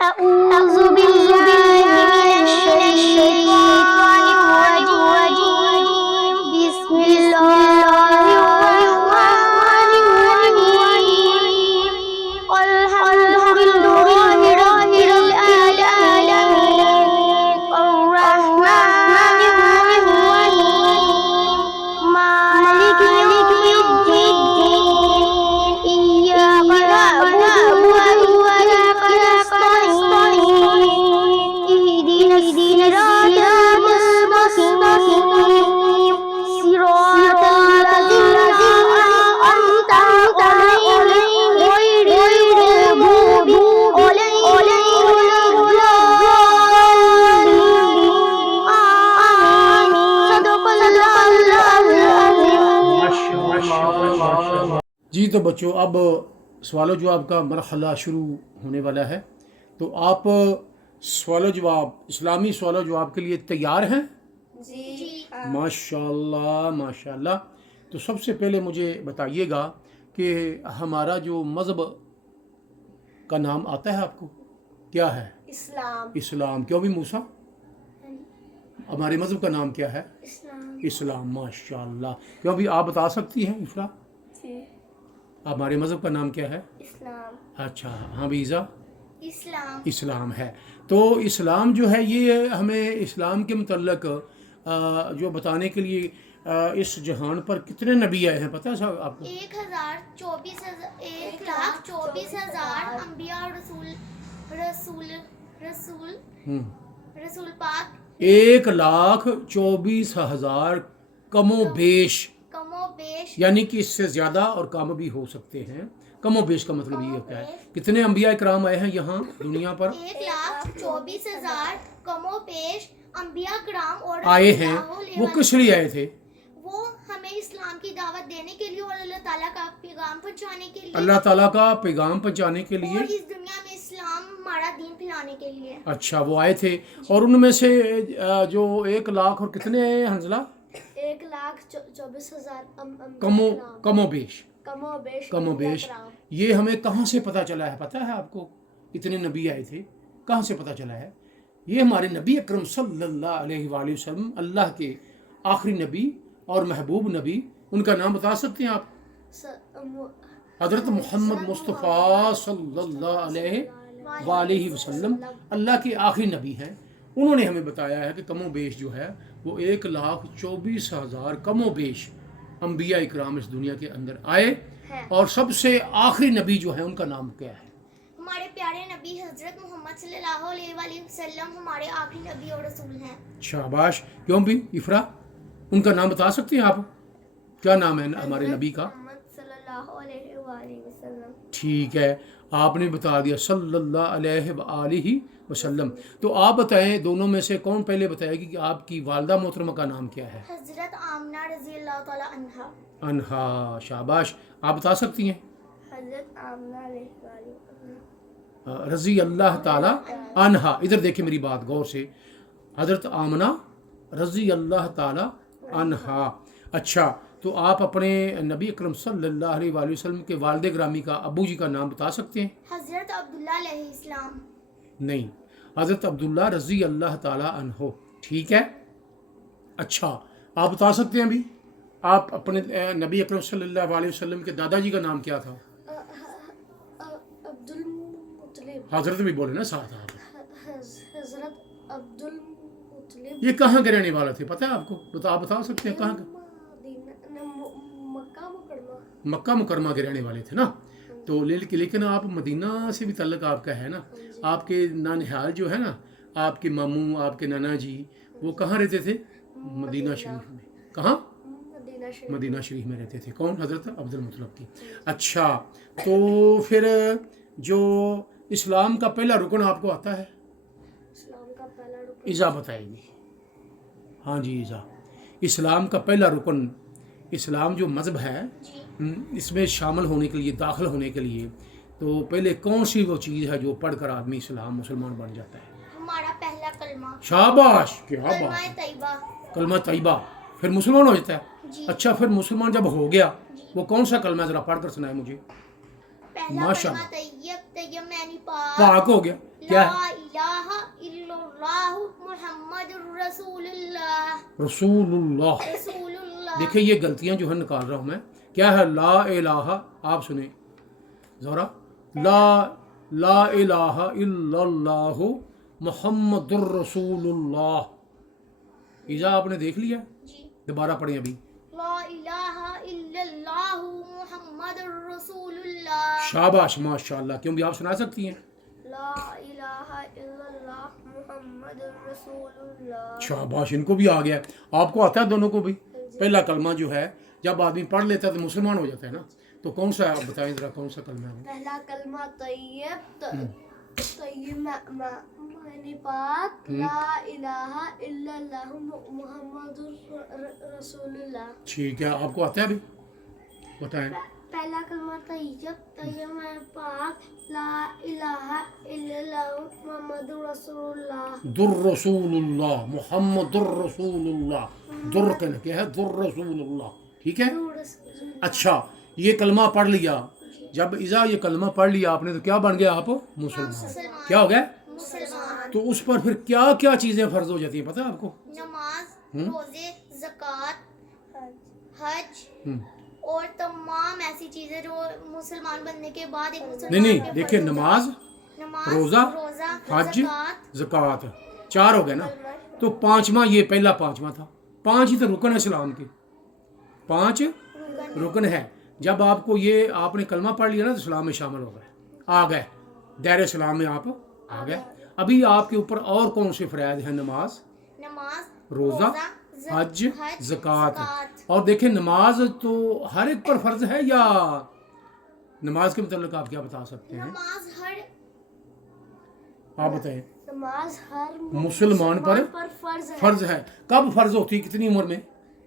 أعوذ بالله من الشيطان الرجيم بسم الله الرحمن الرحيم الحمد لله رب العالمين الرحمن الرحيم مالك يوم الدين إياك نعبد وإياك نستعين اهدنا الصراط المستقيم صراط الذين أنعمت عليهم غير المغضوب عليهم ولا الضالين آمين صدق الله العظيم. جی تو بچوں اب سوال و جواب کا مرحلہ شروع ہونے والا ہے، تو آپ سوال و جواب اسلامی سوال و جواب کے لیے تیار ہیں؟ جی ماشاءاللہ ماشاءاللہ. تو سب سے پہلے مجھے بتائیے گا کہ ہمارا جو مذہب کا نام آتا ہے آپ کو کیا ہے؟ اسلام. اسلام. کیوں بھی موسیٰ ہمارے مذہب کا نام کیا ہے؟ اسلام. اسلام. ماشاءاللہ. کیوں بھی آپ بتا سکتی ہیں افرا ہمارے مذہب کا نام کیا ہے؟ اسلام. اچھا ہاں بیزا اسلام. اسلام ہے. تو اسلام جو ہے یہ ہمیں اسلام کے متعلق جو بتانے کے لیے اس جہان پر کتنے نبی آئے ہیں پتہ ہے صاحب آپ کو؟ 1,24,000 انبیاء اور رسول پاک 1,24,000 کم و بیش، یعنی کہ اس سے زیادہ اور کم بھی ہو سکتے ہیں. کم و بیش کا مطلب یہ ہوتا ہے کتنے انبیاء اکرام آئے ہیں یہاں دنیا پر؟ 1,24,000 کم و بیش انبیاء کرام اور آئے ہیں. وہ کس لیے آئے تھے؟ وہ ہمیں اسلام کی دعوت دینے کے لیے اور اللہ تعالیٰ کا پیغام پہنچانے کے لیے، اللہ تعالیٰ کا پیغام پہنچانے کے لیے، اور اس دنیا میں اسلام ہمارا دین پھیلانے کے لیے. اچھا وہ آئے تھے. اور ان میں سے جو 1,00,000 اور کتنے آئے ہیں حنزلہ؟ 1,24,000 کم و بیش. کم و بیش. کرام. یہ ہمیں کہاں سے پتہ چلا ہے پتہ ہے آپ کو؟ اتنے نبی آئے تھے کہاں سے پتہ چلا ہے؟ یہ ہمارے نبی اکرم صلی اللہ علیہ وآلہ وسلم اللہ کے آخری نبی اور محبوب نبی، ان کا نام بتا سکتے ہیں آپ؟ حضرت محمد مصطفیٰ صلی اللہ علیہ وآلہ وسلم اللہ کے آخری نبی ہیں. انہوں نے ہمیں بتایا ہے کہ کم و بیش جو ہے وہ 1,24,000 کم و بیش انبیاء اکرام اس دنیا کے اندر آئے، اور سب سے آخری نبی جو ہے ان کا نام کیا ہے؟ ہمارے پیارے نبی حضرت محمد صلی اللہ علیہ وآلہ وسلم ہمارے آخری نبی اور رسول ہیں. شاباش. کیوں بھی افرا ان کا نام بتا سکتے ہیں آپ؟ کیا نام ہے ہمارے نبی کا؟ محمد صلی اللہ علیہ وآلہ وسلم. ٹھیک ہے آپ نے بتا دیا صلی اللہ علیہ وآلہ وسلم. تو آپ بتائیں دونوں میں سے کون پہلے بتائے گی کہ آپ کی والدہ محترمہ کا نام کیا ہے؟ حضرت آمنہ رضی اللہ تعالیٰ عنہا. انہا. شاباش. آپ بتا سکتی ہیں؟ حضرت آمنہ رضی اللہ تعالی عنہا. ادھر دیکھیں میری بات غور سے. حضرت آمنہ رضی اللہ تعالی عنہا. اچھا تو آپ اپنے نبی اکرم صلی اللہ علیہ وآلہ وسلم کے والد گرامی کا ابو جی کا نام بتا سکتے ہیں؟ حضرت عبداللہ علیہ السلام. نہیں، حضرت عبداللہ رضی اللہ تعالی عنہ. ٹھیک ہے. اچھا آپ بتا سکتے ہیں ابھی آپ اپنے نبی اکرم صلی اللہ علیہ وسلم کے دادا جی کا نام کیا تھا؟ عبد المطلب. حضرت بھی بولے نا ساتھ آپ. حضرت عبد المطلب. یہ کہاں کے رہنے والا تھے پتہ ہے آپ کو؟ آپ بتا سکتے ہیں کہاں کے؟ مکہ مکرمہ کے رہنے والے تھے نا. تو لیکن آپ مدینہ سے بھی تعلق آپ کا ہے نا. آپ کے نانحال جو ہے نا، آپ کے ماموں آپ کے نانا جی وہ کہاں رہتے تھے؟ مدینہ شریف میں. کہاں؟ مدینہ شریف میں رہتے تھے. کون؟ حضرت عبد المطلب کی. اچھا تو پھر جو اسلام کا پہلا رکن آپ کو آتا ہے؟ اسلام کا پہلا رکن ایزا بتائے گی. ہاں جی ایزا. اسلام کا پہلا رکن، اسلام جو مذہب ہے اس میں شامل ہونے کے لیے، داخل ہونے کے لیے تو پہلے کون سی وہ چیز ہے جو پڑھ کر آدمی مسلمان بن جاتا ہے؟ ہمارا پہلا کلمہ. شاباش. کیا کلمہ بات. طیبہ. کلمہ طیبہ. پھر مسلمان ہو جاتا ہے. جی. اچھا پھر مسلمان جب ہو گیا وہ کون سا کلمہ ہے ذرا پڑھ کر سنائے مجھے. پہلا ماشاء کلمہ طیب، طیب معنی پاک. پاک ہو گیا. کیا لا الہ الا اللہ محمد رسول اللہ رسول اللہ. رسول اللہ. دیکھیں یہ غلطیاں جو ہے نکال رہا ہوں میں. کیا ہے لا الہ؟ آپ سنیں ذرا. لا الہ الا اللہ محمد الرسول اللہ. ایزا آپ نے دیکھ لیا؟ جی. دوبارہ پڑھیں ابھی. لا الہ الا اللہ محمد رسول اللہ. شاباش ماشاء اللہ. کیوں بھی آپ سنا سکتی ہیں؟ لا الہ الا اللہ محمد رسول اللہ. شاباش، ان کو بھی آ گیا. آپ کو آتا ہے دونوں کو بھی؟ پہلا کلمہ جو ہے جب آدمی پڑھ لیتا ہے تو مسلمان ہو جاتا ہے نا. تو کون سا آپ بتائیں ذرا، کون سا کلمہ ہے؟ پہلا کلمہ طیب، طیب معنی پاک، لا الہ الا اللہ محمد رسول اللہ. ٹھیک ہے، آپ کو آتا ہے ابھی؟ بتائیں. پہلا کلمہ طیب، طیب معنی پاک، لا الہ الا اللہ محمد رسول اللہ. در رسول اللہ محمد الرسول اللہ. در کہنا کیا ہے؟ در رسول اللہ. ٹھیک ہے. اچھا، یہ کلمہ پڑھ لیا. جب اذا یہ کلمہ پڑھ لیا آپ نے تو کیا بن گیا آپ؟ مسلمان. کیا ہو گیا؟ مسلمان. تو اس پر پھر کیا کیا چیزیں فرض ہو جاتی ہیں پتہ ہے آپ کو؟ نماز، روزے، زکوٰۃ، حج اور تمام ایسی چیزیں جو مسلمان بننے کے بعد ایک مسلمان نہیں دیکھیں، نماز، روزہ، حج، زکوٰۃ، 4 ہو گئے نا. تو پانچواں، یہ پہلا پانچواں تھا. 5 ہی تو رکن ہے اسلام کے. 5 رکن ہے. جب آپ کو یہ آپ نے کلمہ پڑھ لیا نا تو اسلام میں شامل ہو گئے، آ گئے دائرۂ اسلام میں، آپ آ گئے. ابھی آپ کے اوپر اور کون سے فرائض ہیں؟ نماز، روزہ، حج، زکوٰۃ. اور دیکھیں نماز تو ہر ایک پر فرض ہے یا نماز کے متعلق آپ کیا بتا سکتے ہیں؟ نماز ہر آپ بتائیں. نماز ہر مسلمان پر فرض ہے. کب فرض ہوتی ہے؟ کتنی عمر میں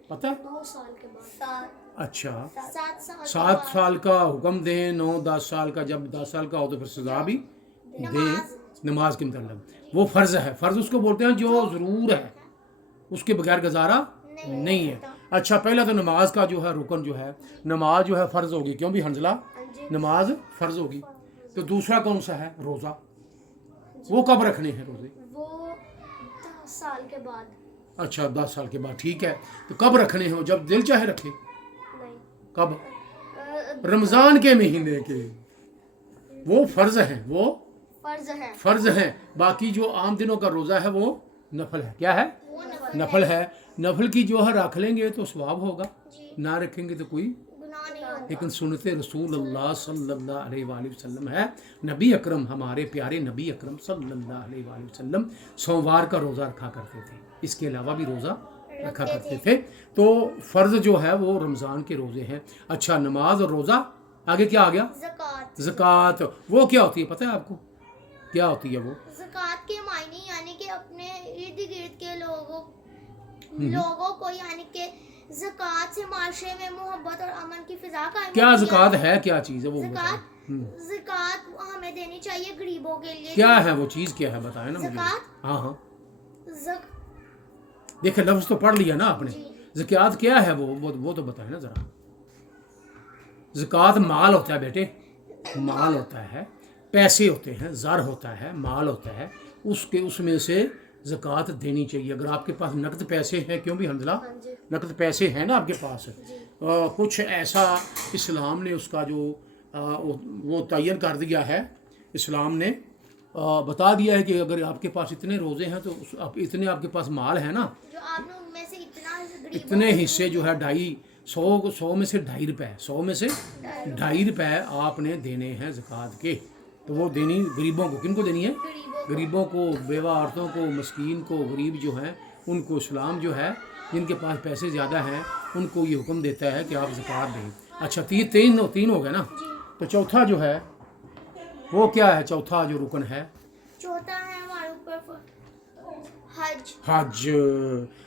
پتہ؟ 2 سال کے بعد. اچھا، 7 سال کا حکم دیں، 9-10 سال کا. جب 10 سال کا ہو تو پھر سزا بھی دیں. نماز کے متعلق وہ فرض ہے. فرض اس کو بولتے ہیں جو ضرور ہے، اس کے بغیر گزارا نہیں ہے. اچھا، پہلا تو نماز کا جو ہے رکن جو ہے، نماز جو ہے فرض ہوگی. کیوں بھی حنزلہ؟ نماز فرض ہوگی. تو دوسرا کون سا ہے؟ روزہ. وہ کب رکھنے ہیں روزے؟ وہ 10 سال کے بعد. اچھا، 10 سال کے بعد. ٹھیک ہے. تو کب رکھنے ہیں؟ جب دل چاہے رکھے. کب؟ رمضان کے مہینے کے. وہ فرض ہیں، وہ فرض ہیں. باقی جو عام دنوں کا روزہ ہے وہ نفل ہے. کیا ہے؟ نفل ہے. نفل کی جو ہے رکھ لیں گے تو ثواب ہوگا، نہ رکھیں گے تو کوئی. لیکن سنت رسول اللہ صلی اللہ علیہ وآلہ وسلم ہے. نبی اکرم، ہمارے پیارے نبی اکرم صلی اللہ علیہ وآلہ وسلم سوموار کا روزہ رکھا کرتے تھے. اس کے علاوہ بھی روزہ رکھا کرتے تھے. تو فرض جو ہے وہ رمضان کے روزے ہیں. اچھا، نماز اور روزہ. آگے کیا آ گیا؟ زکوٰۃ. وہ کیا ہوتی ہے پتہ ہے آپ کو؟ کیا ہوتی ہے وہ؟ زکوٰۃ کے معنی یعنی کہ اپنے ارد گرد کے لوگوں کو یعنی کہ زکوٰۃ سے معاشرے میں محبت اور امن کی فضا قائم. کیا زکوٰۃ ہے؟ کیا چیز ہے وہ؟ زکوٰۃ ہمیں دینی چاہیے غریبوں کے لیے. کیا ہے وہ چیز؟ کیا ہے بتائیں نا مجھے. ہاں دیکھیں لفظ تو پڑھ لیا نا آپ نے. زکوٰۃ کیا ہے وہ تو بتائیں نا ذرا. زکوٰۃ مال ہوتا ہے بیٹے، مال ہوتا ہے، پیسے ہوتے ہیں، زر ہوتا ہے، مال ہوتا ہے. اس میں سے زکوٰۃ دینی چاہیے. اگر آپ کے پاس نقد پیسے ہیں، کیوں بھی حنزلہ؟ نقد پیسے ہیں نا آپ کے پاس. کچھ ایسا اسلام نے اس کا جو وہ تعین کر دیا ہے. اسلام نے بتا دیا ہے کہ اگر آپ کے پاس اتنے روزے ہیں تو اتنے آپ کے پاس مال ہے نا، جو آپ نے ان میں سے اتنے حصے جو ہے 100 میں سے 2.5 روپے، 100 میں سے 2.5 روپے آپ نے دینے ہیں زکوٰۃ کے. تو وہ دینی غریبوں کو. کن کو دینی ہے؟ غریبوں کو، بیوہ عورتوں کو، مسکین کو. غریب جو ہیں ان کو اسلام جو ہے، جن کے پاس پیسے زیادہ ہیں ان کو یہ حکم دیتا ہے کہ آپ زکوٰۃ دیں. اچھا، 3 ہو گئے نا. تو چوتھا جو ہے وہ کیا ہے؟ چوتھا جو رکن ہے، چوتھا ہے ہمارے اوپر حج.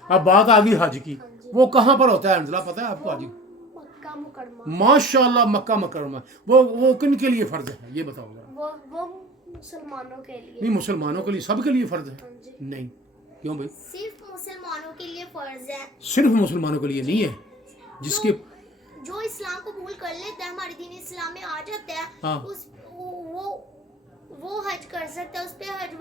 اب بات آ گئی حج کی. وہ کہاں پر ہوتا ہے حنزلہ پتہ ہے آپ کو؟ حج مکہ مکرمہ. ماشاء اللہ، مکہ مکرمہ. وہ کن کے لیے فرض ہے یہ بتاؤ ذرا. وہ مسلمانوں کے لیے. نہیں، مسلمانوں کے لیے، سب کے لیے فرض ہے. نہیں. کیوں بھائی؟ صرف مسلمانوں کے لیے فرض ہے. صرف مسلمانوں کے لیے نہیں ہے. جس کے جو اسلام قبول کر لیتا ہے، ہمارے دین اسلام میں آ جاتا ہے، وہ حج کر سکتا ہے، اس پہ حج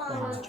5।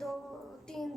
2-3